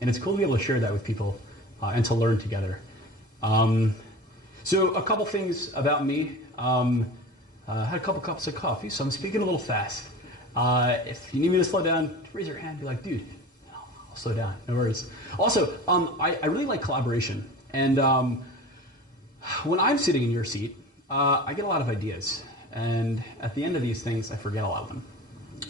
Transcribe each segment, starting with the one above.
And it's cool to be able to share that with people and to learn together. So a couple things about me. I had a couple cups of coffee, so I'm speaking a little fast. If you need me to slow down, raise your hand. Be like, dude, I'll slow down. No worries. Also, I really like collaboration. And when I'm sitting in your seat, I get a lot of ideas. And at the end of these things, I forget a lot of them.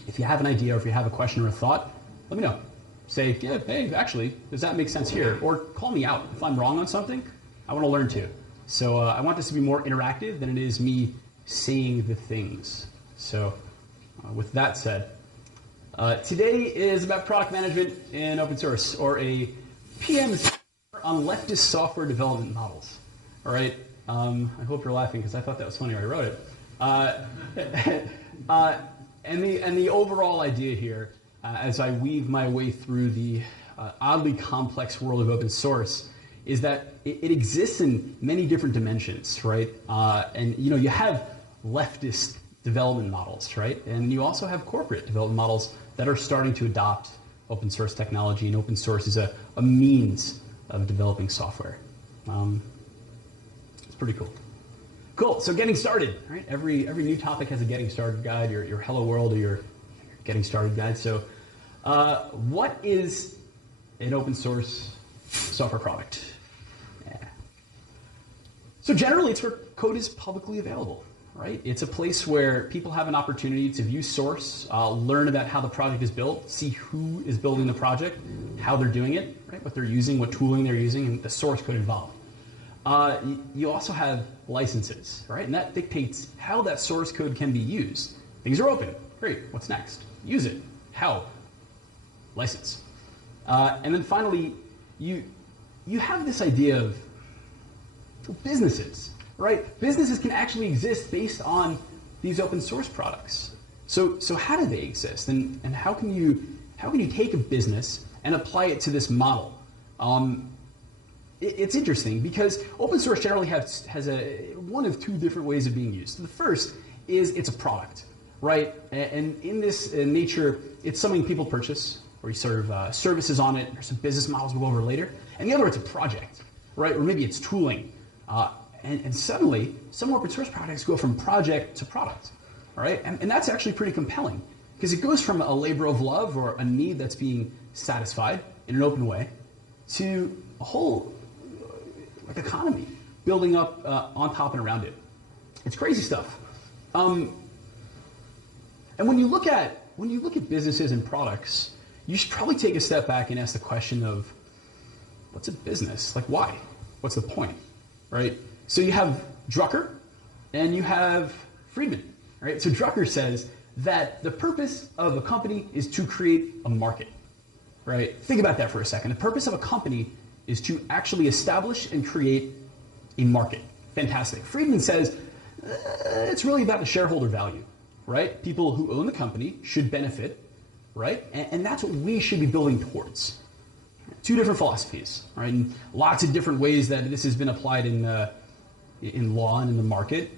If you have an idea or if you have a question or a thought, let me know. Say, yeah, hey, actually, does that make sense here? Or call me out. If I'm wrong on something, I want to learn too. So I want this to be more interactive than it is me saying the things. So with that said, today is about product management in open source, or a PM's on leftist software development models. All right. I hope you're laughing because I thought that was funny when I wrote it. And the overall idea here, as I weave my way through the oddly complex world of open source, is that it exists in many different dimensions, right? And you have leftist development models, right? And you also have corporate development models that are starting to adopt open source technology, and open source is a means of developing software. It's pretty cool. Cool, so getting started, right? Every new topic has a getting started guide, your hello world or your getting started guide. So what is an open source software product? Yeah. So generally it's where code is publicly available, right? It's a place where people have an opportunity to view source, learn about how the project is built, see who is building the project, how they're doing it, right? What they're using, what tooling they're using, and the source code involved. You also have licenses, right? And that dictates how that source code can be used. Things are open. Great. What's next? Use it. How? License. And then finally, you have this idea of businesses, right? Businesses can actually exist based on these open source products. So how do they exist? And how can you take a business and apply it to this model? It's interesting because open source generally has one of two different ways of being used. The first is it's a product, right? And in this nature, it's something people purchase, or you serve services on it. There's some business models we'll go over later. And the other, it's a project, right? Or maybe it's tooling. And suddenly, some open source projects go from project to product, all right? And that's actually pretty compelling because it goes from a labor of love or a need that's being satisfied in an open way to a whole economy building up on top and around it. It's crazy stuff. And when you look at businesses and products, you should probably take a step back and ask the question of, what's a business? Like, why? What's the point, right? So you have Drucker and you have Friedman, right? So Drucker says that the purpose of a company is to create a market, right? Think about that for a second. The purpose of a company is to actually establish and create a market. Fantastic. Friedman says it's really about the shareholder value, right? People who own the company should benefit, right? And that's what we should be building towards. Two different philosophies, right? And lots of different ways that this has been applied in law and in the market,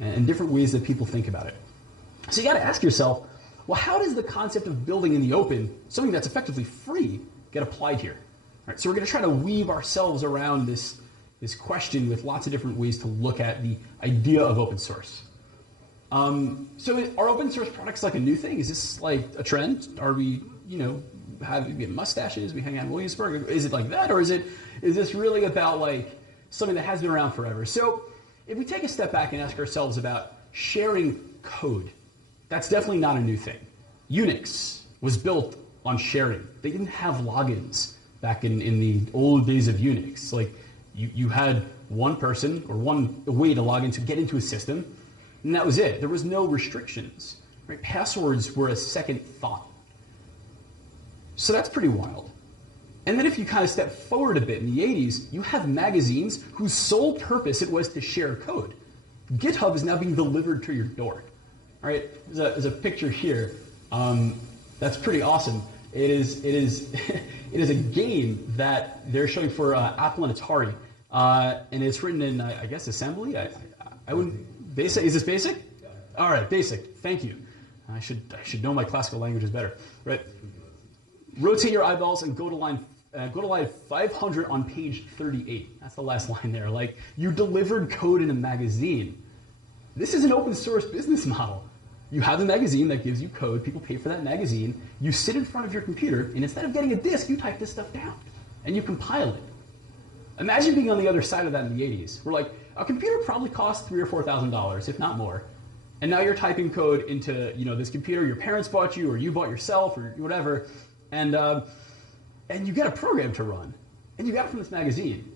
and different ways that people think about it. So you got to ask yourself, well, how does the concept of building in the open, something that's effectively free, get applied here? Right, so we're going to try to weave ourselves around this question with lots of different ways to look at the idea of open source. So are open source products like a new thing? Is this like a trend? Are we, we have mustaches, we hang out in Williamsburg? Is it like that, or is this really about like something that has been around forever? So if we take a step back and ask ourselves about sharing code, that's definitely not a new thing. Unix was built on sharing. They didn't have logins back in the old days of Unix. Like you had one person or one way to log in to get into a system, and that was it. There was no restrictions. Right? Passwords were a second thought. So that's pretty wild. And then if you kind of step forward a bit in the 80s, you have magazines whose sole purpose it was to share code. GitHub is now being delivered to your door. All right? There's a picture here. That's pretty awesome. It is a game that they're showing for Apple and Atari, and it's written in I guess assembly. I wouldn't basic. Is this basic? All right, basic. Thank you. I should know my classical languages better. Right. Rotate your eyeballs and go to line go to line 500 on page 38. That's the last line there. Like, you delivered code in a magazine. This is an open source business model. You have a magazine that gives you code. People pay for that magazine. You sit in front of your computer, and instead of getting a disk, you type this stuff down, and you compile it. Imagine being on the other side of that in the 80s. We're like, a computer probably cost $3,000 or $4,000, if not more. And now you're typing code into this computer your parents bought you, or you bought yourself, or whatever, and you get a program to run, and you got it from this magazine.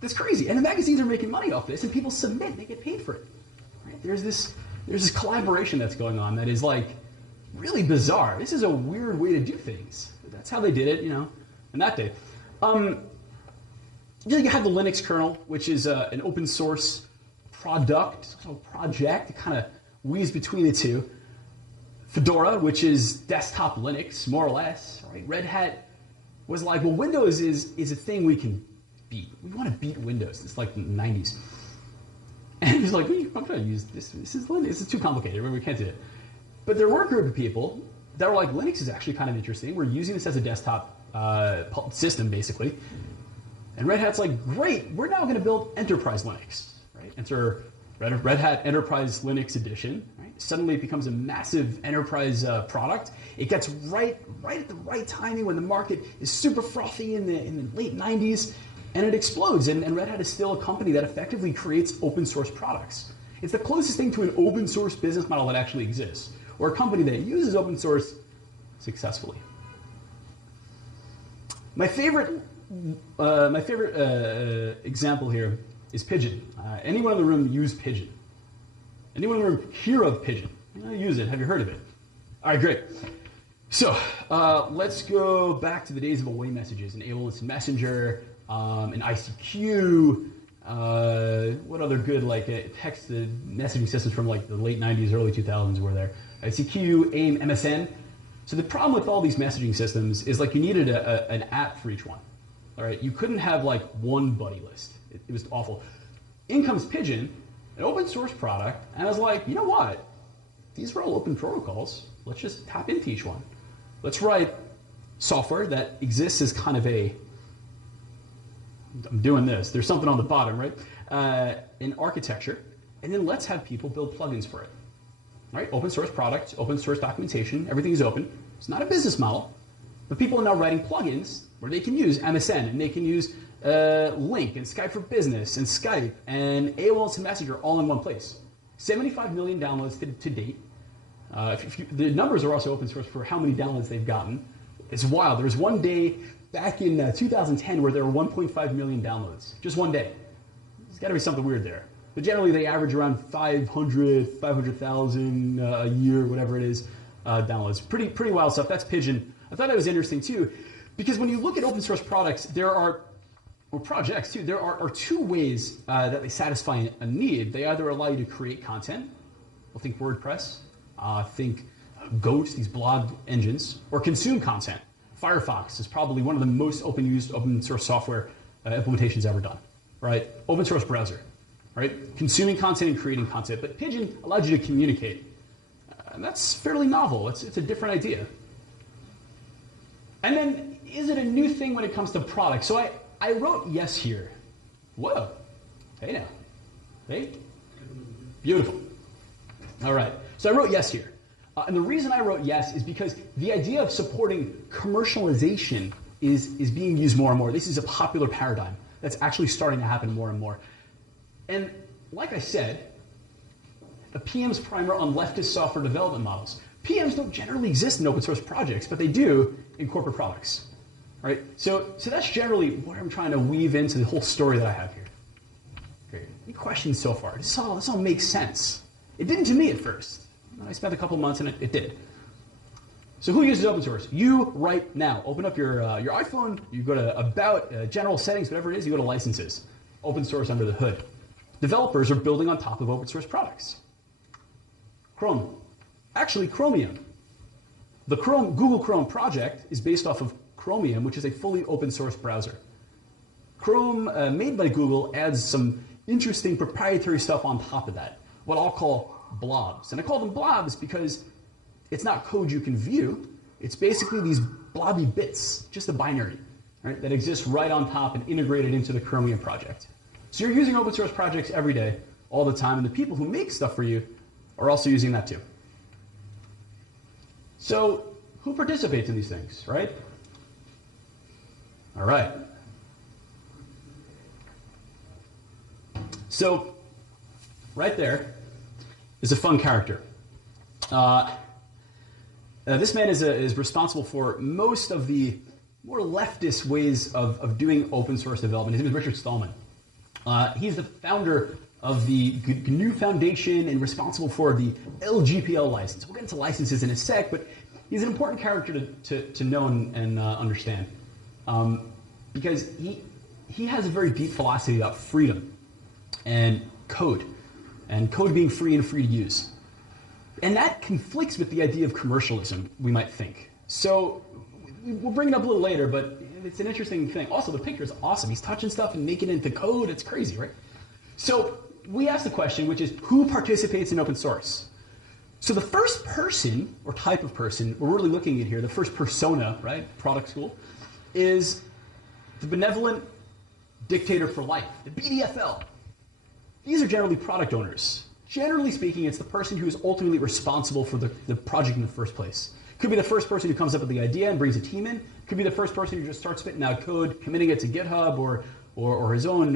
That's crazy. And the magazines are making money off this, and people submit, they get paid for it. Right? There's this collaboration that's going on that is like really bizarre. This is a weird way to do things. That's how they did it, in that day. You have the Linux kernel, which is an open source project. It kind of weaves between the two. Fedora, which is desktop Linux, more or less. Right? Red Hat was like, well, Windows is a thing we can beat. We want to beat Windows. It's like the 90s. And he's like, I'm going to use this. This is Linux. This is too complicated. We can't do it. But there were a group of people that were like, Linux is actually kind of interesting. We're using this as a desktop system, basically. And Red Hat's like, great, we're now going to build Enterprise Linux. Right? Enter Red Hat Enterprise Linux Edition. Right? Suddenly it becomes a massive enterprise product. It gets right at the right timing when the market is super frothy in the late 90s. And it explodes, and Red Hat is still a company that effectively creates open source products. It's the closest thing to an open source business model that actually exists, or a company that uses open source successfully. My favorite example here is Pigeon. Anyone in the room use Pigeon? Anyone in the room hear of Pigeon? Use it. Have you heard of it? All right, great. So let's go back to the days of away messages and AOL Instant Messenger. And ICQ, what other good text messaging systems from like the late 90s, early 2000s were there? ICQ, AIM, MSN. So the problem with all these messaging systems is like you needed an app for each one. All right, you couldn't have like one buddy list. It was awful. In comes Pigeon, an open source product, and I was like, you know what? These are all open protocols. Let's just tap into each one. Let's write software that exists as kind of I'm doing this. There's something on the bottom, right? In architecture, and then let's have people build plugins for it. Right? Open source products, open source documentation, everything is open. It's not a business model, but people are now writing plugins where they can use MSN and they can use Link and Skype for Business and Skype and AOL Instant Messenger all in one place. 75 million downloads to date. The numbers are also open source for how many downloads they've gotten. It's wild. There was one day back in 2010 where there were 1.5 million downloads. Just one day. There's got to be something weird there. But generally they average around 500,000 a year, whatever it is, downloads. Pretty wild stuff. That's Pigeon. I thought that was interesting too, because when you look at open source products, or projects too, there are two ways that they satisfy a need. They either allow you to create content, well, think WordPress, think Goat, these blog engines, or consume content. Firefox is probably one of the most open source software implementations ever done, right? Open source browser, right? Consuming content and creating content, but Pigeon allows you to communicate. And that's fairly novel. It's a different idea. And then, is it a new thing when it comes to products? So I wrote yes here. Whoa. Hey now. Hey? Beautiful. All right. So I wrote yes here. And the reason I wrote yes is because the idea of supporting commercialization is being used more and more. This is a popular paradigm that's actually starting to happen more and more. And like I said, a PM's primer on leftist software development models. PMs don't generally exist in open source projects, but they do in corporate products. Right? So that's generally what I'm trying to weave into the whole story that I have here. Great. Any questions so far? This all makes sense. It didn't to me at first. I spent a couple months and it did. So who uses open source? You right now. Open up your iPhone, you go to About, General Settings, whatever it is, you go to Licenses. Open source under the hood. Developers are building on top of open source products. Chrome. Actually, Chromium. The Google Chrome project is based off of Chromium, which is a fully open source browser. Chrome, made by Google, adds some interesting proprietary stuff on top of that, what I'll call blobs. And I call them blobs because it's not code you can view. It's basically these blobby bits, just a binary. right, that exists right on top and integrated into the Chromium project. So you're using open source projects every day, all the time, and the people who make stuff for you are also using that too. So who participates in these things, right? All right. So right there is a fun character. This man is responsible for most of the more leftist ways of doing open source development. His name is Richard Stallman. He's the founder of the GNU Foundation and responsible for the LGPL license. We'll get into licenses in a sec, but he's an important character to know and understand because he has a very deep philosophy about freedom and code being free and free to use. And that conflicts with the idea of commercialism, we might think. So we'll bring it up a little later, but it's an interesting thing. Also, the picture is awesome. He's touching stuff and making it into code. It's crazy, right? So we asked the question, which is, who participates in open source? So the first person, or type of person, we're really looking at here, the first persona, right, product school, is the benevolent dictator for life, the BDFL. These are generally product owners. Generally speaking, it's the person who is ultimately responsible for the project in the first place. Could be the first person who comes up with the idea and brings a team in. Could be the first person who just starts spitting out code, committing it to GitHub or his own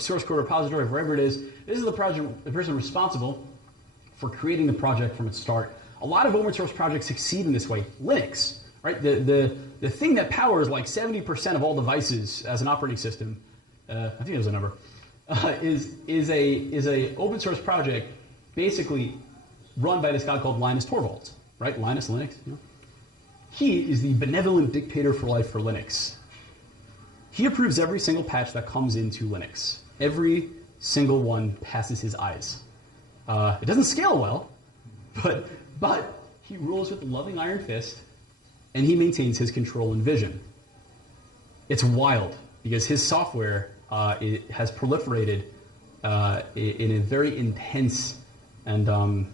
source code repository, wherever it is. This is the person responsible for creating the project from its start. A lot of open source projects succeed in this way. Linux, right? The thing that powers like 70% of all devices as an operating system, I think it was a number, is a open source project basically run by this guy called Linus Torvalds, right? Linus, Linux. You know? He is the benevolent dictator for life for Linux. He approves every single patch that comes into Linux. Every single one passes his eyes. It doesn't scale well, but he rules with a loving iron fist, and he maintains his control and vision. It's wild because his software it has proliferated in a very intense and I'm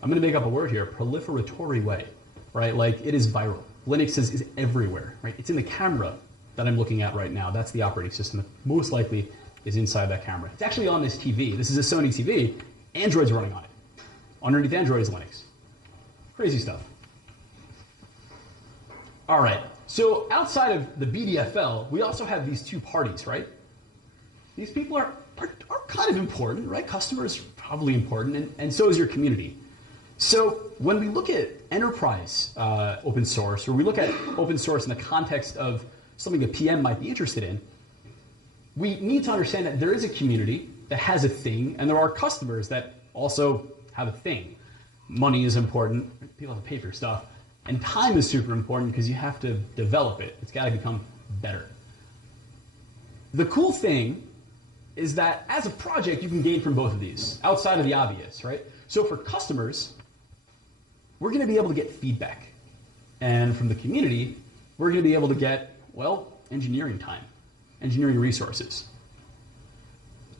going to make up a word here, proliferatory way, right? Like it is viral. Linux is everywhere, right? It's in the camera that I'm looking at right now. That's the operating system that most likely is inside that camera. It's actually on this TV. This is a Sony TV. Android's running on it. Underneath Android is Linux. Crazy stuff. All right. So outside of the BDFL, we also have these two parties, right? These people are kind of important, right? Customers are probably important, and so is your community. So when we look at enterprise open source, or we look at open source in the context of something a PM might be interested in, we need to understand that there is a community that has a thing, and there are customers that also have a thing. Money is important. People have to pay for stuff. And time is super important because you have to develop it. It's got to become better. The cool thing is that as a project, you can gain from both of these, outside of the obvious, right? So for customers, we're going to be able to get feedback. And from the community, we're going to be able to get, well, engineering time, engineering resources.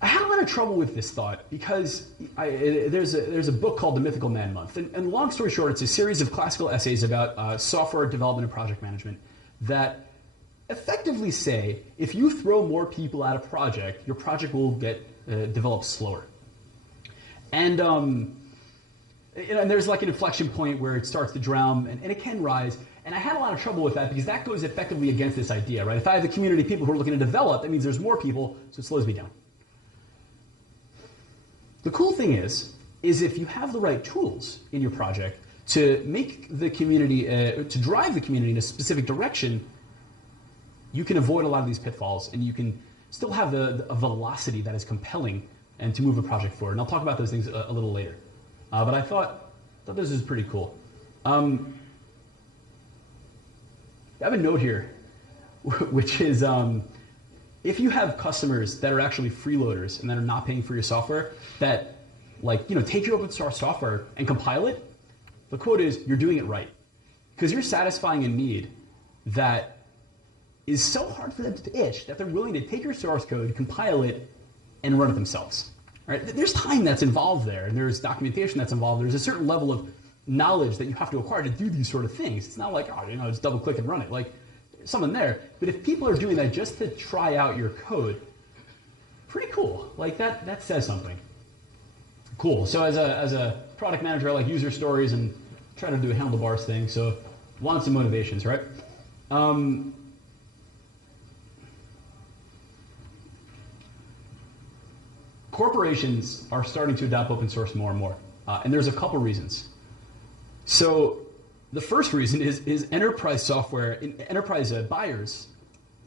I had a lot of trouble with this thought because there's a book called The Mythical Man Month. And long story short, it's a series of classical essays about software development and project management that effectively say if you throw more people at a project, your project will get developed slower. And there's like an inflection point where it starts to drown and it can rise. And I had a lot of trouble with that because that goes effectively against this idea, right? If I have the community of people who are looking to develop, that means there's more people, so it slows me down. The cool thing is if you have the right tools in your project to make the community, to drive the community in a specific direction, you can avoid a lot of these pitfalls and you can still have a velocity that is compelling and to move a project forward. And I'll talk about those things a little later. But I thought this is pretty cool. I have a note here, which is if you have customers that are actually freeloaders and that are not paying for your software, that take your open source software and compile it, the quote is, you're doing it right. Because you're satisfying a need that is so hard for them to itch that they're willing to take your source code, compile it, and run it themselves. Right? There's time that's involved there, and there's documentation that's involved. There's a certain level of knowledge that you have to acquire to do these sort of things. It's not like, just double click and run it. Like, something there. But if people are doing that just to try out your code, pretty cool. Like that says something. Cool. So as a product manager, I like user stories and try to do a handlebars thing. So wanted some motivations, right? Corporations are starting to adopt open source more and more. And there's a couple reasons. So the first reason is enterprise software, enterprise buyers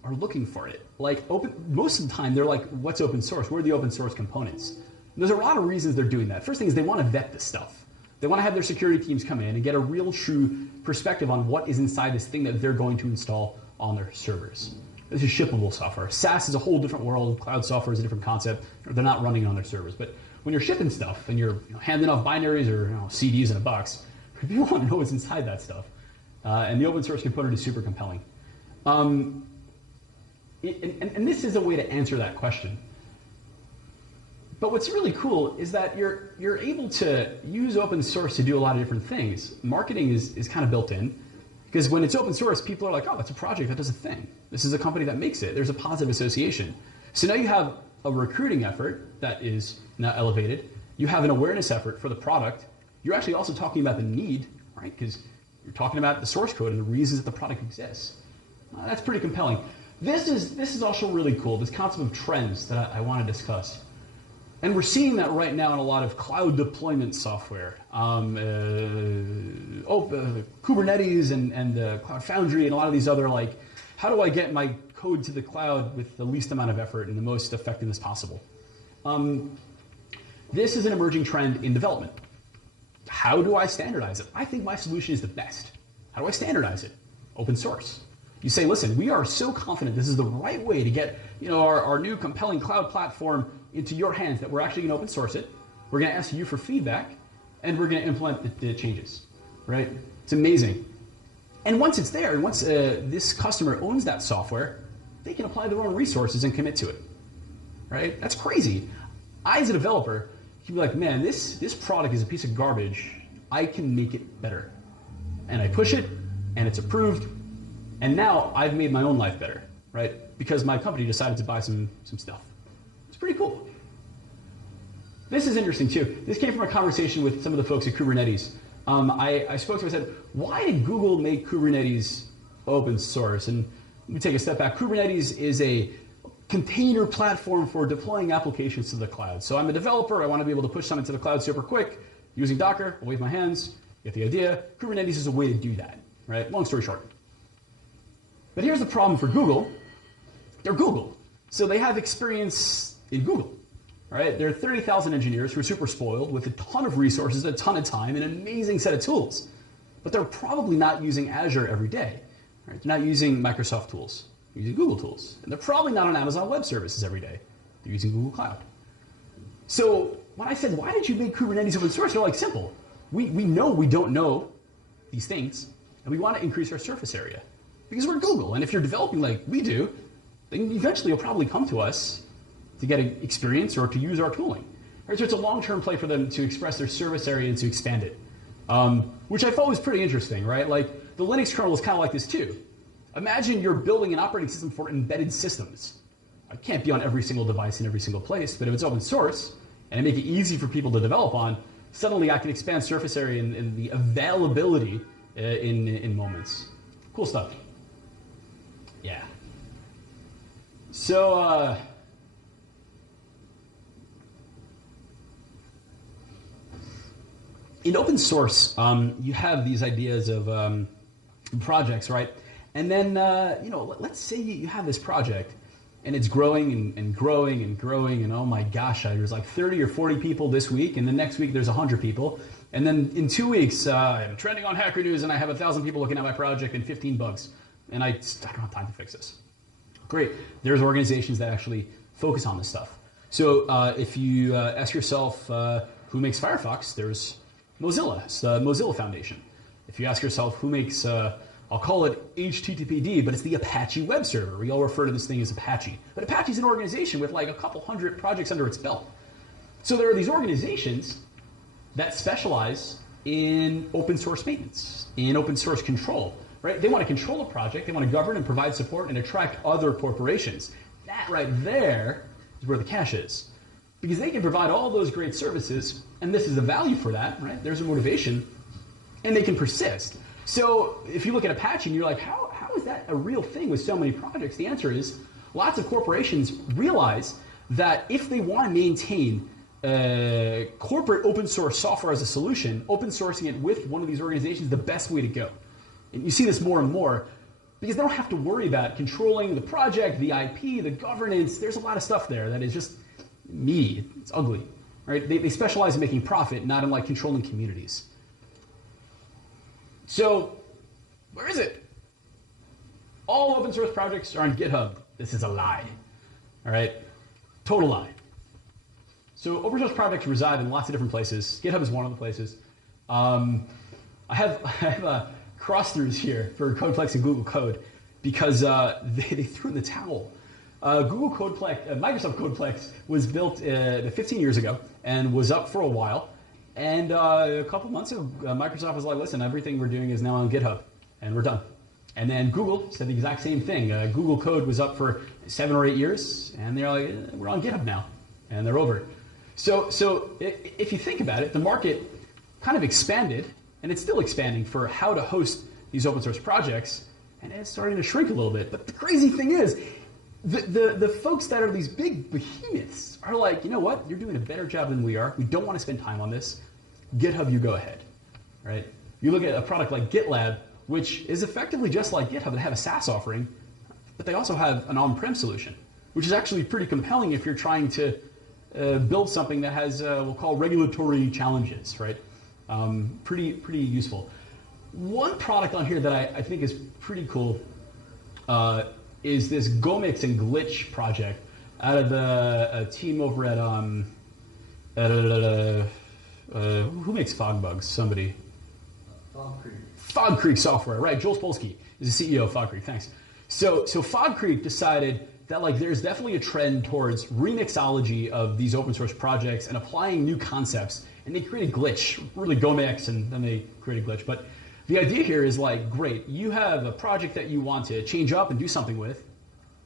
are looking for it. Like most of the time, they're like, what's open source? What are the open source components? And there's a lot of reasons they're doing that. First thing is they want to vet this stuff. They want to have their security teams come in and get a real true perspective on what is inside this thing that they're going to install on their servers. This is shippable software. SaaS is a whole different world. Cloud software is a different concept. They're not running on their servers. But when you're shipping stuff and you're handing off binaries or CDs in a box, people want to know what's inside that stuff. And the open source component is super compelling. And this is a way to answer that question. But what's really cool is that you're able to use open source to do a lot of different things. Marketing is kind of built in. Because when it's open source, people are like, oh, that's a project that does a thing. This is a company that makes it. There's a positive association. So now you have a recruiting effort that is now elevated. You have an awareness effort for the product. You're actually also talking about the need, right? Because you're talking about the source code and the reasons that the product exists. That's pretty compelling. This is also really cool, this concept of trends that I want to discuss. And we're seeing that right now in a lot of cloud deployment software. Kubernetes and Cloud Foundry and a lot of these other, like, how do I get my code to the cloud with the least amount of effort and the most effectiveness possible? This is an emerging trend in development. How do I standardize it? I think my solution is the best. How do I standardize it? Open source. You say, listen, we are so confident this is the right way to get our new compelling cloud platform into your hands that we're actually going to open source it. We're going to ask you for feedback, and we're going to implement the changes, right? It's amazing. And once it's there, and once this customer owns that software, they can apply their own resources and commit to it, right? That's crazy. I, as a developer, can be like, man, this product is a piece of garbage. I can make it better. And I push it, and it's approved, and now I've made my own life better, right? Because my company decided to buy some stuff. It's pretty cool. This is interesting too. This came from a conversation with some of the folks at Kubernetes. I spoke to them and said, why did Google make Kubernetes open source? And let me take a step back. Kubernetes is a container platform for deploying applications to the cloud. So I'm a developer. I want to be able to push something to the cloud super quick using Docker. I'll wave my hands. Get the idea. Kubernetes is a way to do that, right? Long story short. But here's the problem for Google. They're Google. So they have experience in Google, right? There are 30,000 engineers who are super spoiled with a ton of resources, a ton of time, and an amazing set of tools. But they're probably not using Azure every day, right? They're not using Microsoft tools. They're using Google tools. And they're probably not on Amazon Web Services every day. They're using Google Cloud. So when I said, why did you make Kubernetes open source? They're like, simple. We know we don't know these things, and we want to increase our surface area. Because we're Google, and if you're developing like we do, then eventually you'll probably come to us to get experience or to use our tooling. Right? So it's a long-term play for them to express their service area and to expand it, which I thought was pretty interesting, right? Like the Linux kernel is kind of like this too. Imagine you're building an operating system for embedded systems. It can't be on every single device in every single place, but if it's open source and I make it easy for people to develop on, suddenly I can expand surface area and the availability in moments. Cool stuff. Yeah. So, in open source, you have these ideas of projects, right? And then, let's say you have this project, and it's growing and growing and growing, and oh my gosh, there's like 30 or 40 people this week, and the next week there's 100 people. And then in 2 weeks, I'm trending on Hacker News, and I have 1,000 people looking at my project and 15 bugs. And I don't have time to fix this. Great. There's organizations that actually focus on this stuff. So if you ask yourself who makes Firefox, there's Mozilla. It's the Mozilla Foundation. If you ask yourself who makes, I'll call it HTTPD, but it's the Apache web server. We all refer to this thing as Apache. But Apache's an organization with like a couple hundred projects under its belt. So there are these organizations that specialize in open source maintenance, in open source control. right? They want to control a project, they want to govern and provide support and attract other corporations. That right there is where the cash is. Because they can provide all those great services, and this is the value for that, right? There's a motivation, and they can persist. So if you look at Apache and you're like, how is that a real thing with so many projects? The answer is lots of corporations realize that if they want to maintain corporate open source software as a solution, open sourcing it with one of these organizations is the best way to go. And you see this more and more because they don't have to worry about controlling the project, the IP, the governance. There's a lot of stuff there that is just meaty. It's ugly. Right? They specialize in making profit, not in like controlling communities. So where is it? All open source projects are on GitHub. This is a lie. All right? Total lie. So open source projects reside in lots of different places. GitHub is one of the places. I have cross-throughs here for CodePlex and Google Code because they threw in the towel. Microsoft CodePlex was built 15 years ago and was up for a while. And a couple months ago, Microsoft was like, listen, everything we're doing is now on GitHub, and we're done. And then Google said the exact same thing. Google Code was up for 7 or 8 years, and they're like, we're on GitHub now, and they're over. So if you think about it, the market kind of expanded, and it's still expanding for how to host these open source projects, and it's starting to shrink a little bit. But the crazy thing is, the folks that are these big behemoths are like, you know what? You're doing a better job than we are. We don't want to spend time on this. GitHub, you go ahead, right? You look at a product like GitLab, which is effectively just like GitHub. They have a SaaS offering, but they also have an on-prem solution, which is actually pretty compelling if you're trying to build something that has, we'll call regulatory challenges, right? Pretty useful. One product on here that I think is pretty cool is this Gomix and Glitch project out of a team over at who makes FogBugs? Somebody. Fog Creek. Fog Creek Software, right? Joel Spolsky is the CEO of Fog Creek. Thanks. So Fog Creek decided that like there's definitely a trend towards remixology of these open source projects and applying new concepts. And they created Glitch, really Gomix, and then they created Glitch. But the idea here is like, great, you have a project that you want to change up and do something with.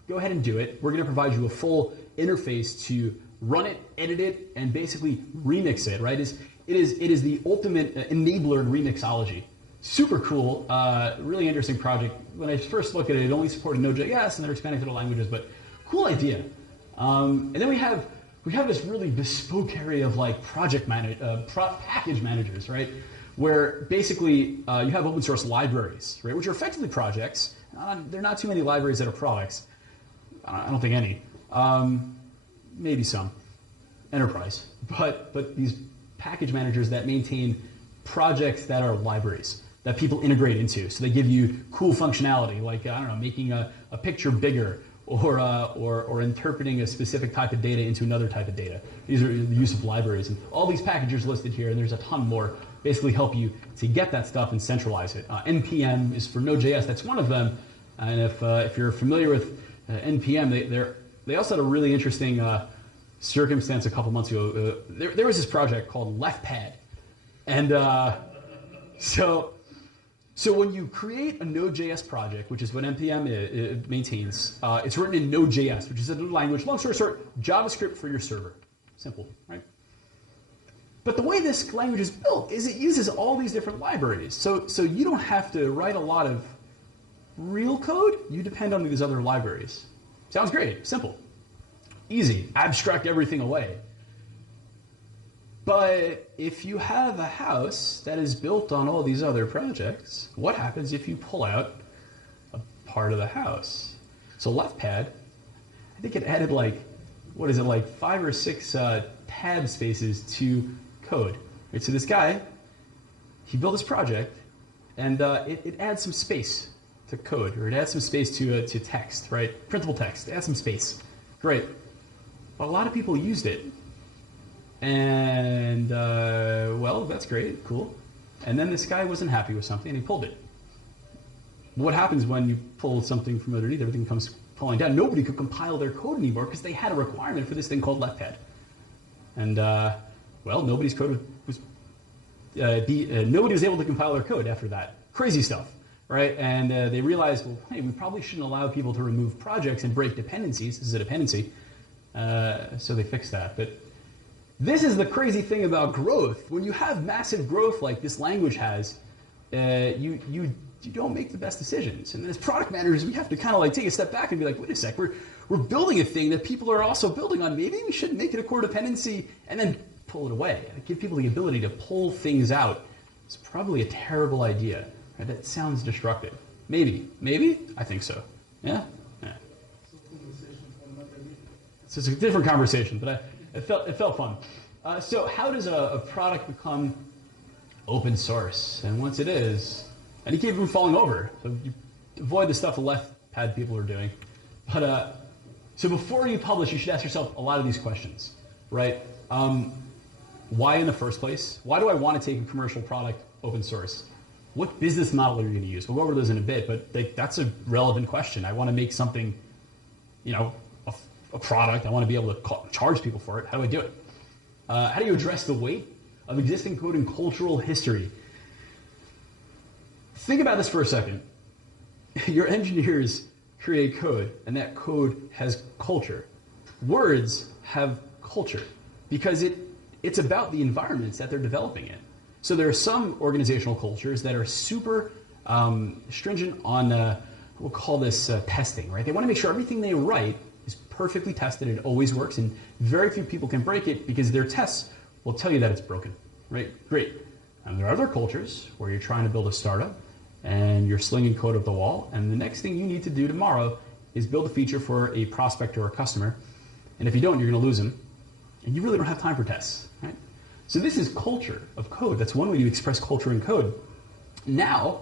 Go ahead and do it. We're going to provide you a full interface to run it, edit it, and basically remix it, right? It is the ultimate enabler in remixology. Super cool, really interesting project. When I first looked at it, it only supported Node.js, and they're expanding to the languages, but cool idea. And then we have this really bespoke area of like package managers, right? Where basically you have open source libraries, right? Which are effectively projects. There are not too many libraries that are products. I don't think any. Maybe some. Enterprise. But these package managers that maintain projects that are libraries that people integrate into. So they give you cool functionality, like, I don't know, making a picture bigger or interpreting a specific type of data into another type of data. These are the use of libraries. And all these packages listed here, and there's a ton more, basically help you to get that stuff and centralize it. NPM is for Node.js. That's one of them. And if you're familiar with NPM, they also had a really interesting circumstance a couple months ago. There was this project called LeftPad. And so when you create a Node.js project, which is what NPM maintains, it's written in Node.js, which is a new language. Long story short, JavaScript for your server. Simple, right? But the way this language is built is it uses all these different libraries. So you don't have to write a lot of real code. You depend on these other libraries. Sounds great. Simple. Easy. Abstract everything away. But if you have a house that is built on all these other projects, what happens if you pull out a part of the house? So LeftPad, I think it added like, 5 or 6 tab spaces to code. Right, so this guy, he built this project, and it adds some space to code, or it adds some space to text, right? Printable text, it adds some space. Great. But a lot of people used it. And, well, that's great, cool. And then this guy wasn't happy with something, and he pulled it. What happens when you pull something from underneath, everything comes falling down? Nobody could compile their code anymore because they had a requirement for this thing called LeftPad. And, well, nobody's code was, nobody was able to compile their code after that. Crazy stuff. right? And they realized, well, hey, we probably shouldn't allow people to remove projects and break dependencies. This is a dependency. So they fixed that. But this is the crazy thing about growth. When you have massive growth like this language has, you don't make the best decisions. And as product managers, we have to kind of like take a step back and be like, wait a sec, we're building a thing that people are also building on. Maybe we shouldn't make it a core dependency and then pull it away. Give people the ability to pull things out. It's probably a terrible idea. Right? That sounds destructive. Maybe. I think so. Yeah? So it's a different conversation, but it felt fun. So how does a product become open source? And once it is, and you keep it from falling over. So you avoid the stuff the left pad people are doing. But so before you publish, you should ask yourself a lot of these questions, right? Why in the first place? Why do I want to take a commercial product open source? What business model are you going to use? We'll go over those in a bit, but that's a relevant question. I want to make something, a product. I want to be able to charge people for it. How do I do it? How do you address the weight of existing code and cultural history? Think about this for a second. Your engineers create code, and that code has culture. Words have culture because it's about the environments that they're developing in. So there are some organizational cultures that are super stringent on, we'll call this testing, right? They want to make sure everything they write is perfectly tested, it always works, and very few people can break it because their tests will tell you that it's broken, right? Great. And there are other cultures where you're trying to build a startup and you're slinging code up the wall, and the next thing you need to do tomorrow is build a feature for a prospect or a customer, and if you don't, you're going to lose them, and you really don't have time for tests, right? So this is culture of code. That's one way to express culture in code. Now,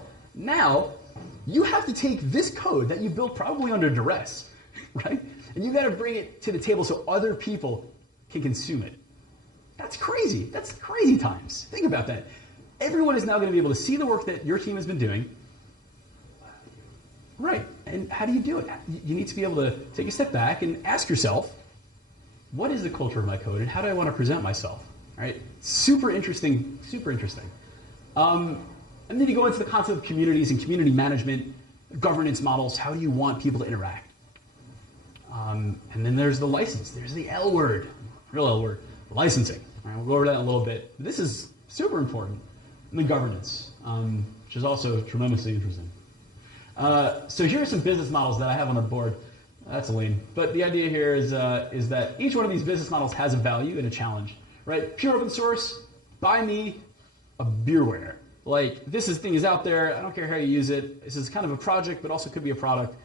you have to take this code that you built probably under duress, right? And you got to bring it to the table so other people can consume it. That's crazy. That's crazy times. Think about that. Everyone is now going to be able to see the work that your team has been doing. Right. And how do you do it? You need to be able to take a step back and ask yourself, what is the culture of my code and how do I want to present myself? Right? Super interesting, super interesting. And then you go into the concept of communities and community management, governance models. How do you want people to interact? And then there's the license. There's the L word, real L word, licensing. All right, we'll go over that in a little bit. This is super important. And then governance, which is also tremendously interesting. So here are some business models that I have on the board. That's lame. But the idea here is that each one of these business models has a value and a challenge. Right? Pure open source, buy me a beerware. Like, this thing is out there. I don't care how you use it. This is kind of a project, but also could be a product.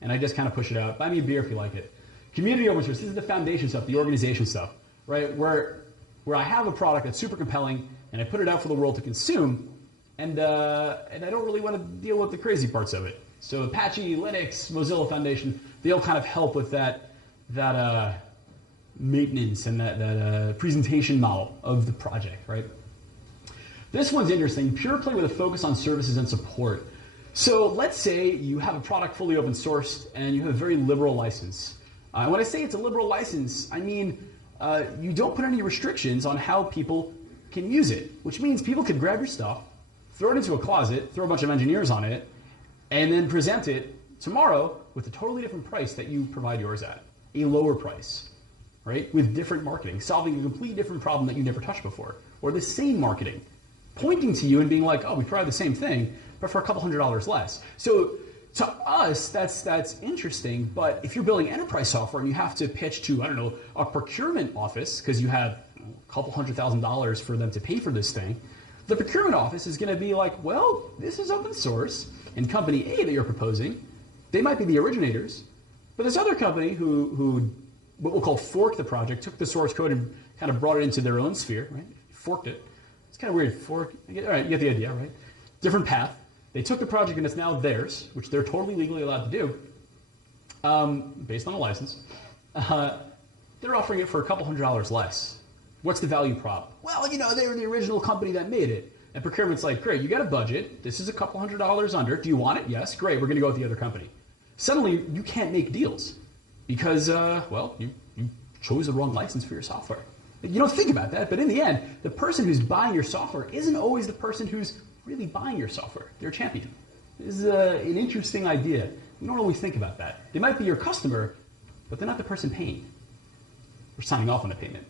And I just kind of push it out. Buy me a beer if you like it. Community open source, this is the foundation stuff, the organization stuff, right? Where I have a product that's super compelling, and I put it out for the world to consume, and I don't really want to deal with the crazy parts of it. So Apache, Linux, Mozilla Foundation, they all kind of help with that maintenance and that presentation model of the project, right? This one's interesting. Pure play with a focus on services and support. So let's say you have a product fully open sourced and you have a very liberal license. When I say it's a liberal license, I mean you don't put any restrictions on how people can use it, which means people could grab your stuff, throw it into a closet, throw a bunch of engineers on it, and then present it tomorrow with a totally different price that you provide yours at, a lower price, right? With different marketing, solving a completely different problem that you never touched before, or the same marketing, pointing to you and being like, oh, we provide the same thing, but for a couple $100s less. So to us, that's interesting, but if you're building enterprise software and you have to pitch to, I don't know, a procurement office, because you have a couple $100,000 for them to pay for this thing, the procurement office is going to be like, well, this is open source, and company A that you're proposing, they might be the originators, but this other company who what we'll call forked the project, took the source code and kind of brought it into their own sphere, right? Forked it. It's kind of weird. Fork. All right, you get the idea, right? Different path. They took the project and it's now theirs, which they're totally legally allowed to do, based on a license. They're offering it for a couple $100s less. What's the value prop? Well, you know, they were the original company that made it. And procurement's like, great, you got a budget. This is a couple $100s under. Do you want it? Yes. Great, we're going to go with the other company. Suddenly, you can't make deals because, well, you chose the wrong license for your software. You don't think about that, but in the end, the person who's buying your software isn't always the person who's really buying your software. They're a champion. is an interesting idea. We don't always think about that. They might be your customer, but they're not the person paying or signing off on the payment.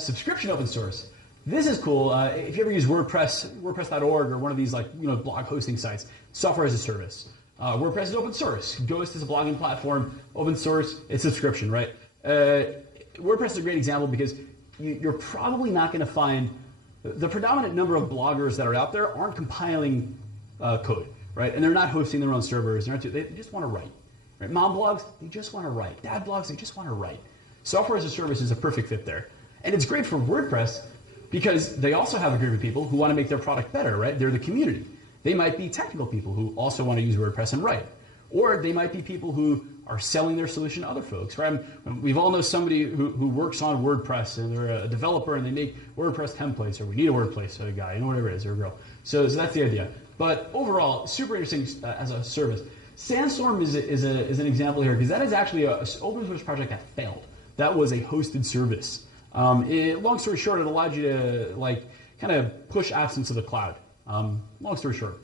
Subscription open source. This is cool. If you ever use WordPress, WordPress.org, or one of these blog hosting sites, software as a service. WordPress is open source. Ghost is a blogging platform, open source. It's subscription, right? WordPress is a great example because you're probably not going to find the predominant number of bloggers that are out there aren't compiling code, right? And they're not hosting their own servers. They just want to write. Right? Mom blogs, they just want to write. Dad blogs, they just want to write. Software as a service is a perfect fit there. And it's great for WordPress because they also have a group of people who want to make their product better, right? They're the community. They might be technical people who also want to use WordPress and write. Or they might be people who are selling their solution to other folks, right? We've all know somebody who works on WordPress and they're a developer and they make WordPress templates, or we need a WordPress guy, whatever it is, or a girl. So that's the idea. But overall, super interesting as a service. Sandstorm is an example here because that is actually an open source project that failed. That was a hosted service. Long story short, it allowed you to kind of push apps into the cloud. Long story short,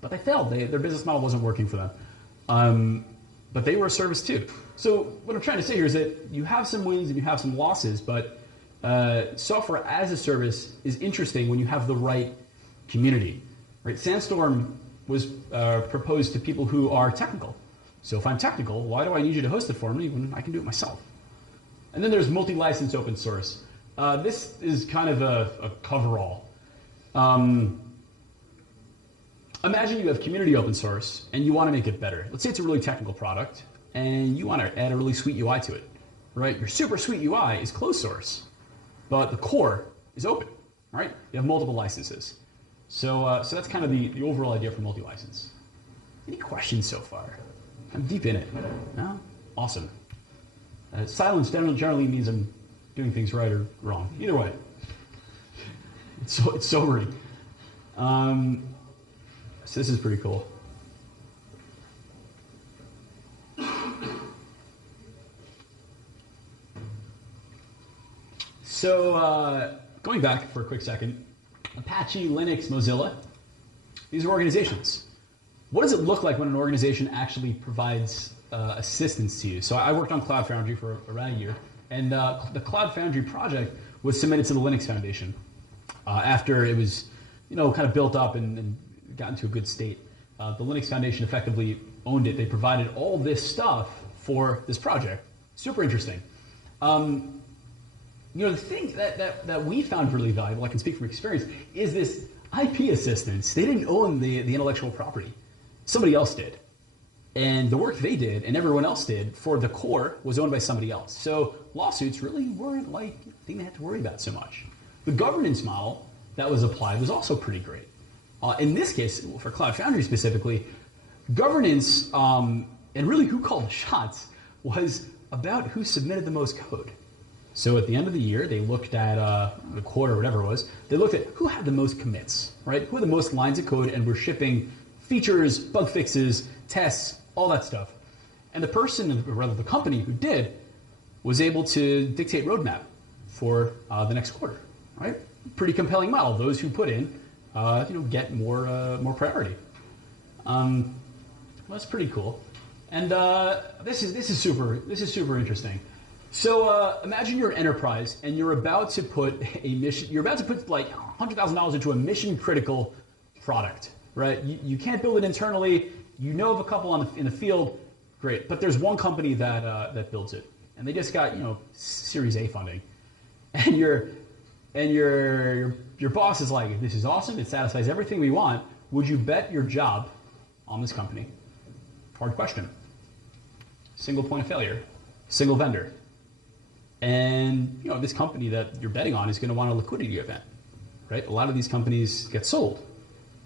but they failed. Their business model wasn't working for them. But they were a service too. So what I'm trying to say here is that you have some wins and you have some losses, but software as a service is interesting when you have the right community. Right? Sandstorm was proposed to people who are technical. So if I'm technical, why do I need you to host it for me when I can do it myself? And then there's multi-license open source. This is kind of a coverall. Imagine you have community open source and you want to make it better. Let's say it's a really technical product and you want to add a really sweet UI to it, right? Your super sweet UI is closed source, but the core is open, right? You have multiple licenses. So that's kind of the overall idea for multi-license. Any questions so far? I'm deep in it. No? Awesome. Silence generally means I'm doing things right or wrong. Either way. It's sobering. So this is pretty cool. So going back for a quick second, Apache, Linux, Mozilla, these are organizations. What does it look like when an organization actually provides assistance to you? So I worked on Cloud Foundry for around a year, and the Cloud Foundry project was submitted to the Linux Foundation after it was, kind of built up and got into a good state. The Linux Foundation effectively owned it. They provided all this stuff for this project. Super interesting. The thing that we found really valuable, I can speak from experience, is this IP assistance. They didn't own the intellectual property. Somebody else did. And the work they did and everyone else did for the core was owned by somebody else. So lawsuits really weren't a thing they had to worry about so much. The governance model that was applied was also pretty great. In this case, for Cloud Foundry specifically, governance and really who called the shots was about who submitted the most code. So at the end of the year, they looked at the quarter, or whatever it was, they looked at who had the most commits, right? Who had the most lines of code and were shipping features, bug fixes, tests, all that stuff. And the person, or rather the company who did, was able to dictate roadmap for the next quarter, right? Pretty compelling model. Those who put in, get more priority. That's pretty cool. And this is super interesting. So imagine you're an enterprise and you're about to put like $100,000 into a mission critical product, right? You can't build it internally. You know of a couple in the field, great. But there's one company that builds it, and they just got Series A funding, and your boss is like, this is awesome. It satisfies everything we want. Would you bet your job on this company? Hard question. Single point of failure, single vendor. And this company that you're betting on is going to want a liquidity event, right? A lot of these companies get sold.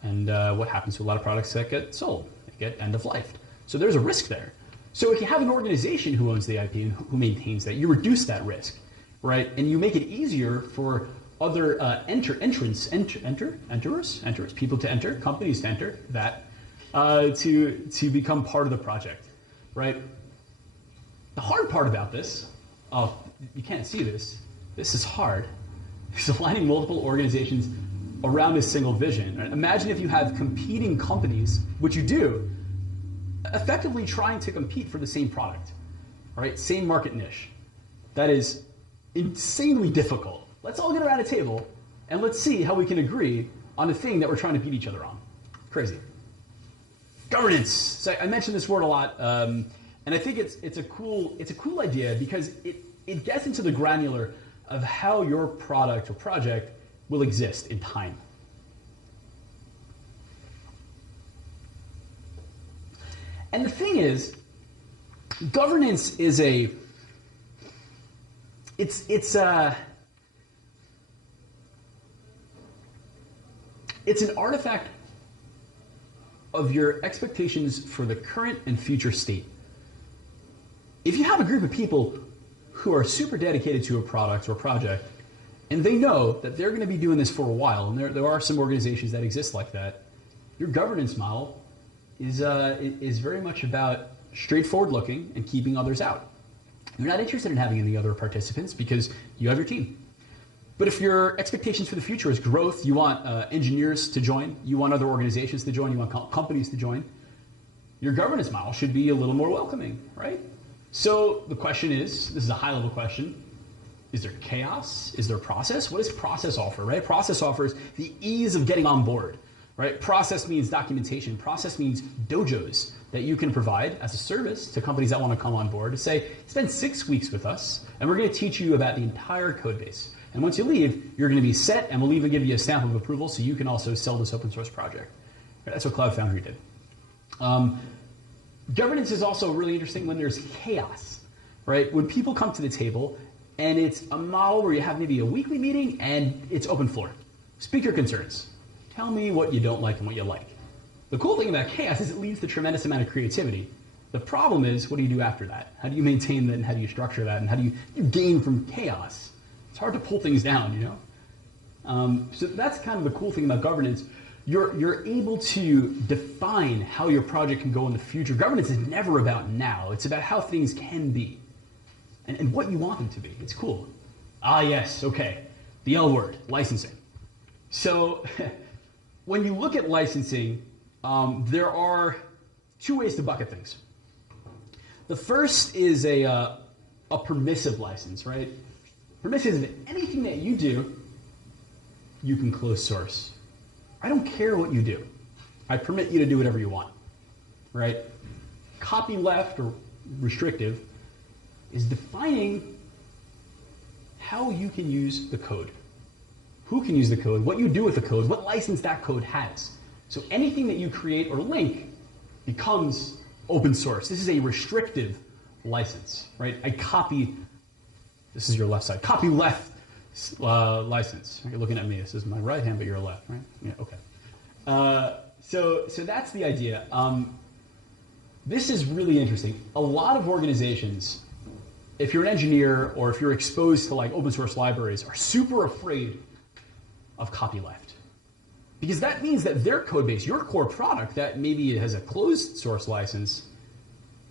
And what happens to a lot of products that get sold? They get end of life. So there's a risk there. So if you have an organization who owns the IP and who maintains that, you reduce that risk, right? And you make it easier for other entrants, people to enter, companies to enter that, to become part of the project, right? The hard part about this, you can't see this. This is hard. It's aligning multiple organizations around a single vision. Right? Imagine if you have competing companies, which you do, effectively trying to compete for the same product, right? Same market niche. That is insanely difficult. Let's all get around a table and let's see how we can agree on a thing that we're trying to beat each other on. Crazy. Governance. So I mentioned this word a lot, and I think it's a cool idea because it gets into the granular of how your product or project will exist in time. And the thing is, governance is it's an artifact of your expectations for the current and future state. If you have a group of people who are super dedicated to a product or project, and they know that they're going to be doing this for a while, and there are some organizations that exist like that, your governance model is very much about straightforward looking and keeping others out. You're not interested in having any other participants because you have your team. But if your expectations for the future is growth, you want engineers to join, you want other organizations to join, you want companies to join, your governance model should be a little more welcoming, right? So the question is, this is a high-level question, is there chaos? Is there process? What does process offer, right? Process offers the ease of getting on board, right? Process means documentation. Process means dojos that you can provide as a service to companies that want to come on board to say, spend 6 weeks with us, and we're going to teach you about the entire code base. And once you leave, you're going to be set, and we'll even give you a stamp of approval so you can also sell this open source project. That's what Cloud Foundry did. Governance is also really interesting when there's chaos, right? When people come to the table and it's a model where you have maybe a weekly meeting and it's open floor. Speak your concerns. Tell me what you don't like and what you like. The cool thing about chaos is it leads to a tremendous amount of creativity. The problem is, what do you do after that? How do you maintain that and how do you structure that and how do you gain from chaos? It's hard to pull things down, you know? So that's kind of the cool thing about governance. You're able to define how your project can go in the future. Governance is never about now. It's about how things can be and what you want them to be. It's cool. Ah, yes, okay. The L word, licensing. So when you look at licensing, there are two ways to bucket things. The first is a permissive license, right? Permissive is that anything that you do, you can close source. I don't care what you do. I permit you to do whatever you want, right? Copyleft or restrictive is defining how you can use the code, who can use the code, what you do with the code, what license that code has. So anything that you create or link becomes open source. This is a restrictive license, right? I copy, this is your left side, copy left license. You're looking at me. This is my right hand, but you're left, right? Yeah, okay. So that's the idea. This is really interesting. A lot of organizations, if you're an engineer or if you're exposed to like open source libraries, are super afraid of copyleft. Because that means that their code base, your core product that maybe has a closed source license,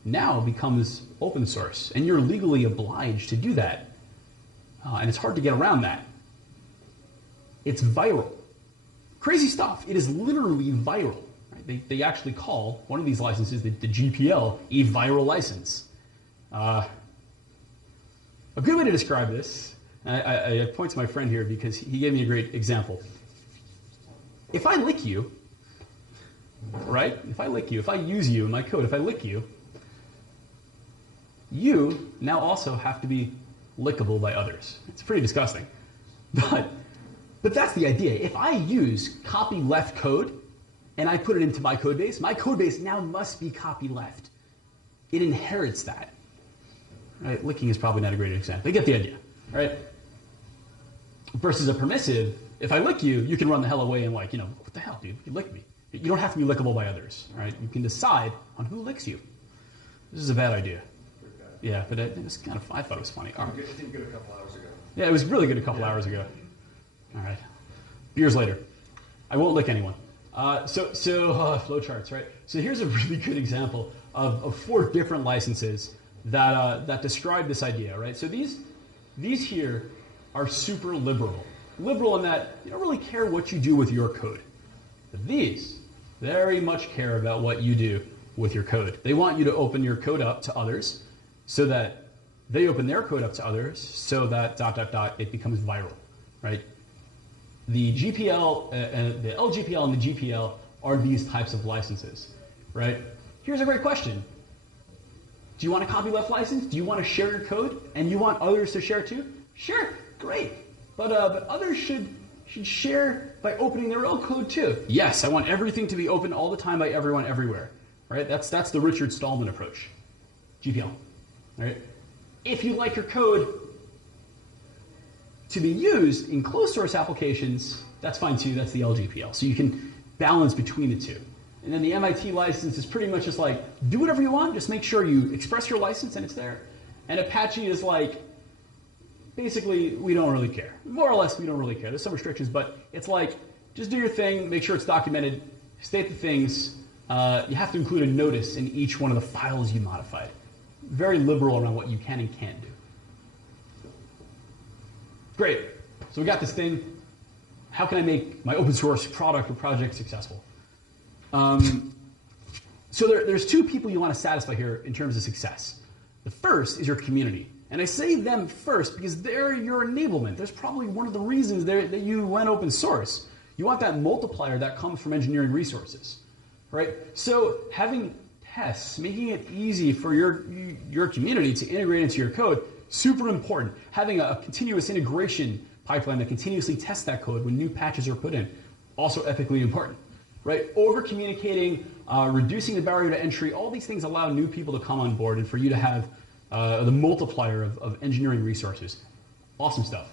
now becomes open source. And you're legally obliged to do that. And it's hard to get around that. It's viral. Crazy stuff. It is literally viral. Right? They actually call one of these licenses, the GPL, a viral license. A good way to describe this, I point to my friend here because he gave me a great example. If I lick you, right? If I lick you, if I use you in my code, if I lick you, you now also have to be lickable by others. It's pretty disgusting. But that's the idea. If I use copy left code and I put it into my code base now must be copy left. It inherits that. Right? Licking is probably not a great example. You get the idea, right? Versus a permissive, if I lick you, you can run the hell away and like, you know, what the hell, dude? You licked me. You don't have to be lickable by others, right? You can decide on who licks you. This is a bad idea. Yeah, but it was kind of, I thought it was funny. It seemed good a couple hours ago. Yeah, it was really good a couple hours ago. All right. Beers later. I won't lick anyone. Flowcharts, right? So here's a really good example of 4 different licenses that describe this idea, right? So these here are super liberal. liberal in that they don't really care what you do with your code. But these very much care about what you do with your code. They want you to open your code up to others so that they open their code up to others so that ... it becomes viral, right? The GPL, the LGPL and the GPL are these types of licenses, right? Here's a great question. Do you want a copyleft license? Do you want to share your code and you want others to share too? Sure, great. But others should share by opening their own code too. Yes, I want everything to be open all the time by everyone everywhere, right? That's the Richard Stallman approach, GPL, right? If you like your code to be used in closed source applications, that's fine too, that's the LGPL. So you can balance between the two. And then the MIT license is pretty much just like, do whatever you want, just make sure you express your license and it's there. And Apache is like, basically, we don't really care. More or less, we don't really care. There's some restrictions, but it's like, just do your thing, make sure it's documented, state the things. You have to include a notice in each one of the files you modified. Very liberal around what you can and can't do. Great. So we got this thing. How can I make my open source product or project successful? So there's two people you want to satisfy here in terms of success. The first is your community. And I say them first because they're your enablement. There's probably one of the reasons that you went open source. You want that multiplier that comes from engineering resources, right? So having tests, making it easy for your community to integrate into your code, super important. Having a continuous integration pipeline that continuously tests that code when new patches are put in, also ethically important, right? Over communicating, reducing the barrier to entry, all these things allow new people to come on board and for you to have the multiplier of engineering resources. Awesome stuff.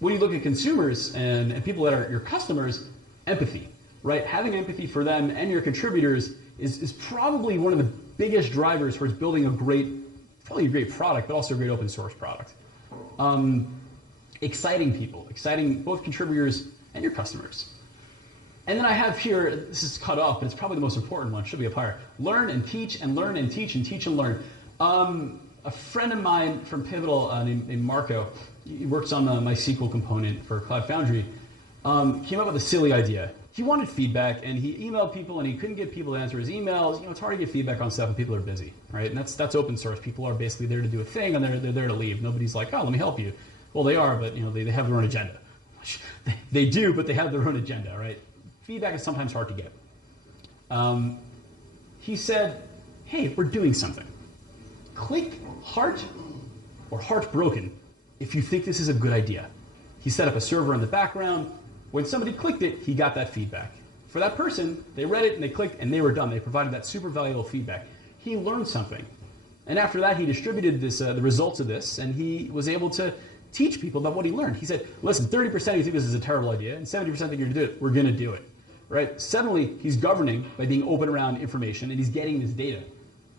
When you look at consumers and people that are your customers, empathy, right? Having empathy for them and your contributors is probably one of the biggest drivers towards building probably a great product, but also a great open source product. Exciting people, exciting both contributors and your customers. And then I have here, this is cut off, but it's probably the most important one, should be up higher. Learn and teach and learn and teach and teach and learn. A friend of mine from Pivotal named Marco, he works on the MySQL component for Cloud Foundry, came up with a silly idea. He wanted feedback, and he emailed people, and he couldn't get people to answer his emails. You know, it's hard to get feedback on stuff when people are busy, right? And that's open source. People are basically there to do a thing, and they're there to leave. Nobody's like, oh, let me help you. Well, they are, but you know, they have their own agenda. They do, but they have their own agenda, right? Feedback is sometimes hard to get. He said, hey, we're doing something. Click heart or heartbroken if you think this is a good idea. He set up a server in the background. When somebody clicked it, he got that feedback. For that person, they read it and they clicked and they were done. They provided that super valuable feedback. He learned something. And after that, he distributed the results of this, and he was able to teach people about what he learned. He said, listen, 30% of you think this is a terrible idea, and 70% think you're going to do it. We're going to do it. Right? Suddenly, he's governing by being open around information, and he's getting this data.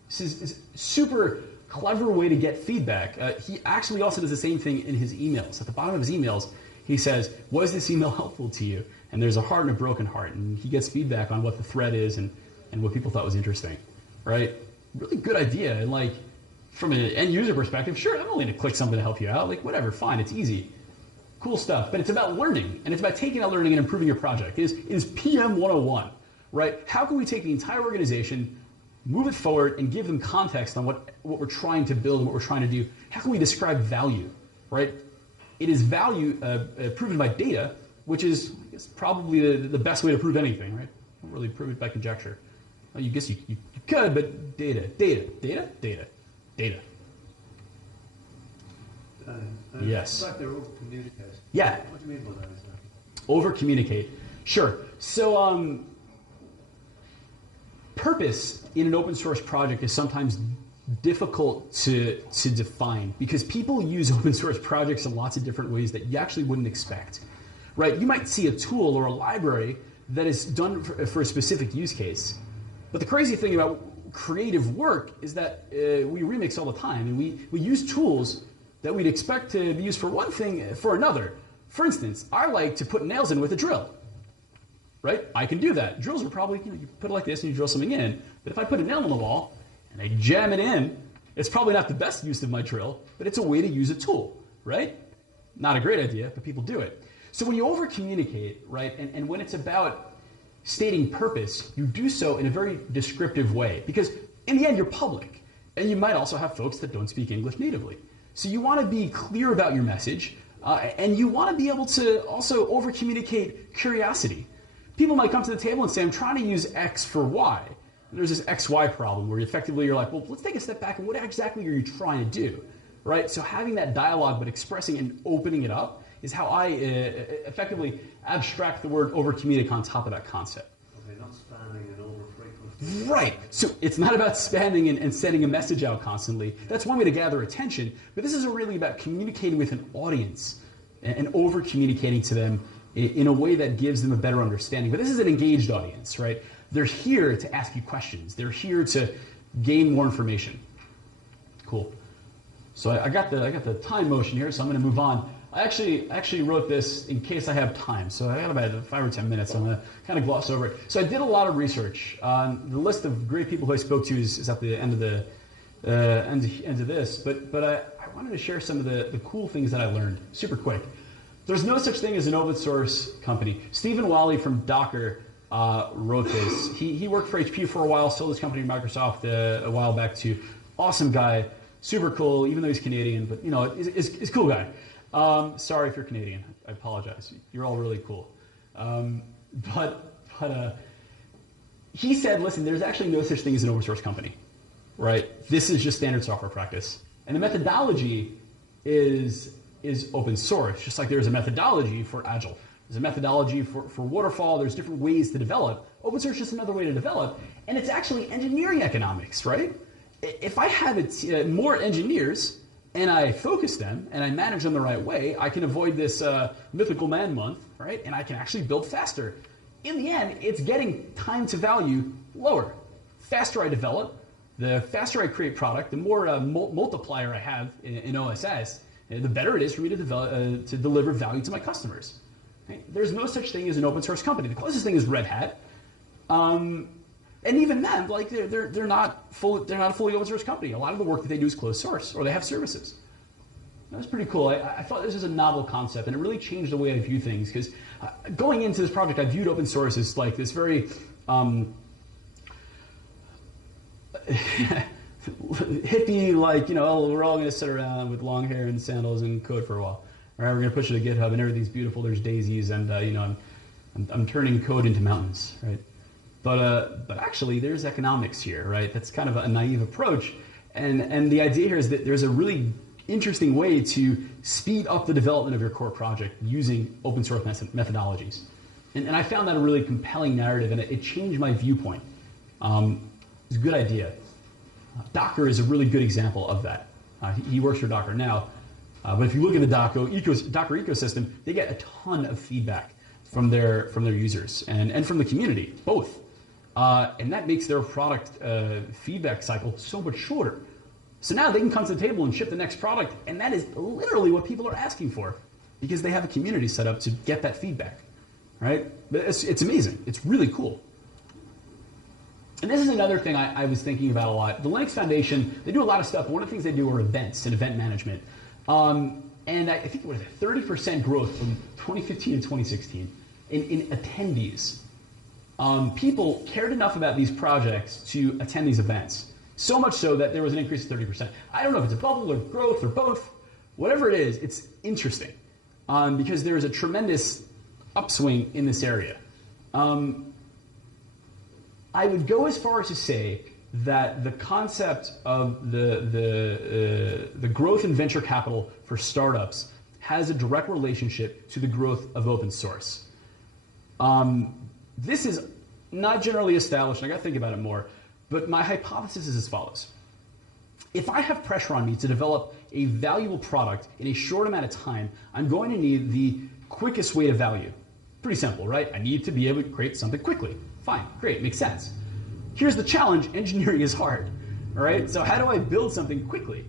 This is a super clever way to get feedback. He actually also does the same thing in his emails. At the bottom of his emails, he says, was this email helpful to you? And there's a heart and a broken heart. And he gets feedback on what the thread is and what people thought was interesting. Right? Really good idea. And like, from an end user perspective, sure, I'm willing to click something to help you out. Like, whatever, fine, it's easy. Cool stuff. But it's about learning. And it's about taking that learning and improving your project. It is PM 101. Right? How can we take the entire organization, move it forward, and give them context on what we're trying to build and what we're trying to do? How can we describe value? Right? It is value proven by data, which is, I guess, probably the best way to prove anything, right? Don't really prove it by conjecture. Well, you guess you could, but data. Yes. It's like they're over-communicate. Yeah. What do you mean by that? Over-communicate. Sure. So purpose in an open source project is sometimes difficult to define because people use open source projects in lots of different ways that you actually wouldn't expect. Right? You might see a tool or a library that is done for a specific use case. But the crazy thing about creative work is that we remix all the time, and we use tools that we'd expect to be used for one thing for another. For instance, I like to put nails in with a drill. Right? I can do that. Drills are probably, you put it like this and you drill something in. But if I put a nail on the wall and I jam it in, it's probably not the best use of my drill, but it's a way to use a tool. Right? Not a great idea, but people do it. So when you over communicate, right, and when it's about stating purpose, you do so in a very descriptive way, because in the end you're public, and you might also have folks that don't speak English natively. So you want to be clear about your message, and you want to be able to also over communicate curiosity. People might come to the table and say, I'm trying to use X for Y. And there's this XY problem where effectively you're like, well, let's take a step back and what exactly are you trying to do, right? So having that dialogue but expressing and opening it up is how I effectively abstract the word over communicate on top of that concept. Okay, not spamming and over frequent. Right. So it's not about spamming and sending a message out constantly. That's one way to gather attention, but this is really about communicating with an audience and over communicating to them in a way that gives them a better understanding. But this is an engaged audience, right? They're here to ask you questions. They're here to gain more information. Cool. So I got the time motion here, so I'm going to move on. I actually wrote this in case I have time. So I got about 5 or 10 minutes. I'm going to kind of gloss over it. So I did a lot of research. The list of great people who I spoke to is at the end of the end of this. But I wanted to share some of the cool things that I learned super quick. There's no such thing as an open source company. Stephen Wally from Docker wrote this. He worked for HP for a while, sold his company to Microsoft a while back too. Awesome guy, super cool, even though he's Canadian, but you know, is a cool guy. Sorry if you're Canadian, I apologize. You're all really cool. But he said, listen, there's actually no such thing as an open source company, right? This is just standard software practice. And the methodology is open source, just like there's a methodology for Agile. There's a methodology for waterfall. There's different ways to develop. Open source is just another way to develop. And it's actually engineering economics, right? If I have more engineers and I focus them and I manage them the right way, I can avoid this mythical man month, right? And I can actually build faster. In the end, it's getting time to value lower. Faster I develop, the faster I create product, the more multiplier I have in OSS, the better it is for me to deliver value to my customers. Right? There's no such thing as an open source company. The closest thing is Red Hat, and even then, like they're not a fully open source company. A lot of the work that they do is closed source, or they have services. That's pretty cool. I thought this was a novel concept, and it really changed the way I view things. Because going into this project, I viewed open source as like this very hippie, like, you know, oh, we're all going to sit around with long hair and sandals and code for a while. All right, we're going to push it to GitHub, and everything's beautiful. There's daisies, and you know, I'm turning code into mountains, right? But actually, there's economics here, right? That's kind of a naive approach, and the idea here is that there's a really interesting way to speed up the development of your core project using open source methodologies, and I found that a really compelling narrative, and it changed my viewpoint. It's a good idea. Docker is a really good example of that. He works for Docker now, but if you look at the Docker ecosystem, they get a ton of feedback from their users and from the community, both. And that makes their product feedback cycle so much shorter. So now they can come to the table and ship the next product, and that is literally what people are asking for, because they have a community set up to get that feedback, right? It's amazing. It's really cool. And this is another thing I was thinking about a lot. The Linux Foundation, they do a lot of stuff. One of the things they do are events and event management. And I think it was a 30% growth from 2015 to 2016 in attendees. People cared enough about these projects to attend these events. So much so that there was an increase of 30%. I don't know if it's a bubble or growth or both. Whatever it is, it's interesting because there is a tremendous upswing in this area. I would go as far as to say that the concept of the growth in venture capital for startups has a direct relationship to the growth of open source. This is not generally established, and I got to think about it more, but my hypothesis is as follows. If I have pressure on me to develop a valuable product in a short amount of time, I'm going to need the quickest way to value. Pretty simple, right? I need to be able to create something quickly. Fine, great, makes sense. Here's the challenge, engineering is hard, all right? So how do I build something quickly?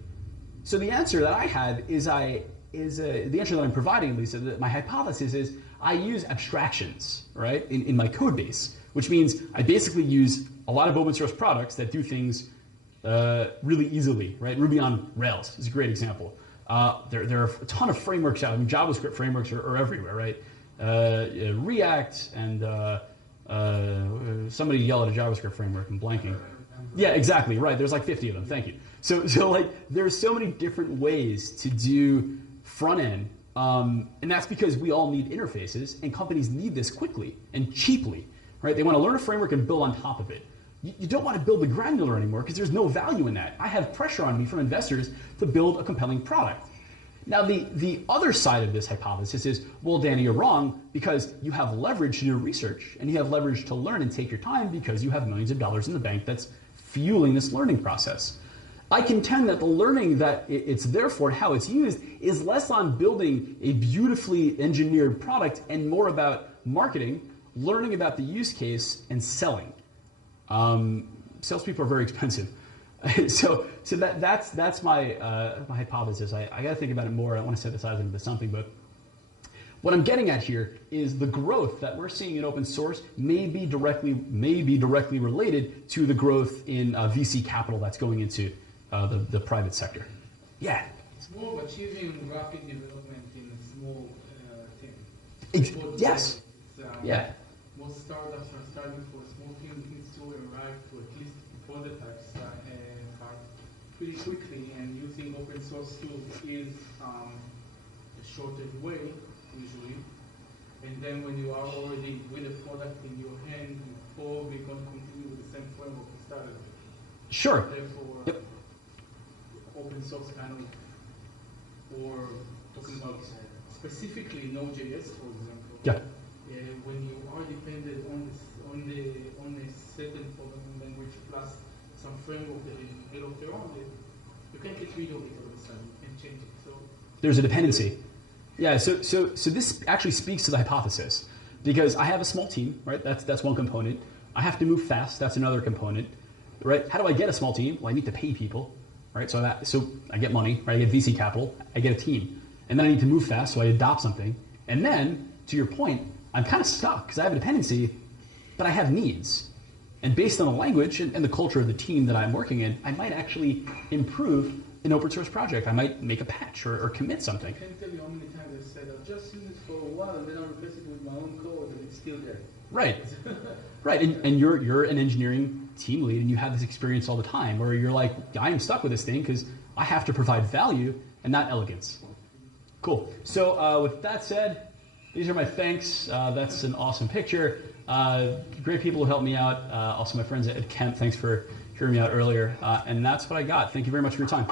So the answer that I had is the answer that I'm providing, at least, my hypothesis is I use abstractions, right, in my code base, which means I basically use a lot of open source products that do things really easily, right? Ruby on Rails is a great example. There are a ton of frameworks out. I mean, JavaScript frameworks are everywhere, right? React and somebody yell at a JavaScript framework. I'm blanking. Yeah, exactly, right. There's like 50 of them. Thank you. So like there's so many different ways to do front end, and that's because we all need interfaces, and companies need this quickly and cheaply, right? They want to learn a framework and build on top of it. You don't want to build the granular anymore because there's no value in that. I have pressure on me from investors to build a compelling product. Now, the other side of this hypothesis is, well, Danny, you're wrong because you have leverage to do research and you have leverage to learn and take your time because you have millions of dollars in the bank that's fueling this learning process. I contend that the learning that it's there for and how it's used is less on building a beautifully engineered product and more about marketing, learning about the use case, and selling. Salespeople are very expensive. So that's my hypothesis. I got to think about it more. I want to synthesize it into something, but what I'm getting at here is the growth that we're seeing in open source may be directly related to the growth in VC capital that's going into the private sector. Yeah. It's more of achieving rapid development in a small team. Yes. Yeah. Most startups are starting for a small team that needs to arrive to at least prototypes pretty quickly, and using open source tools is a shorter way, usually. And then when you are already with a product in your hand, you're probably going to continue with the same framework you started with. Sure. Therefore, open source kind of, or talking about specifically Node.js, for example. Yeah. When you are dependent on a certain programming language plus some framework that is built around it, you can't get rid of it all of a sudden. You can change it. So there's a dependency. Yeah. So this actually speaks to the hypothesis because I have a small team, right? That's one component. I have to move fast. That's another component, right? How do I get a small team? Well, I need to pay people, right? So I get money, right? I get VC capital. I get a team, and then I need to move fast. So I adopt something, and then to your point, I'm kind of stuck because I have a dependency, but I have needs. And based on the language and the culture of the team that I'm working in, I might actually improve an open source project. I might make a patch or commit something. I can't tell you how many times I've said, I'll just use it for a while and then I'll replace it with my own code and it's still there. Right. Right. And you're an engineering team lead and you have this experience all the time where you're like, I'm stuck with this thing because I have to provide value and not elegance. Cool. So with that said, these are my thanks. That's an awesome picture. Great people who helped me out. Also my friends at KEMP, thanks for hearing me out earlier. And that's what I got. Thank you very much for your time.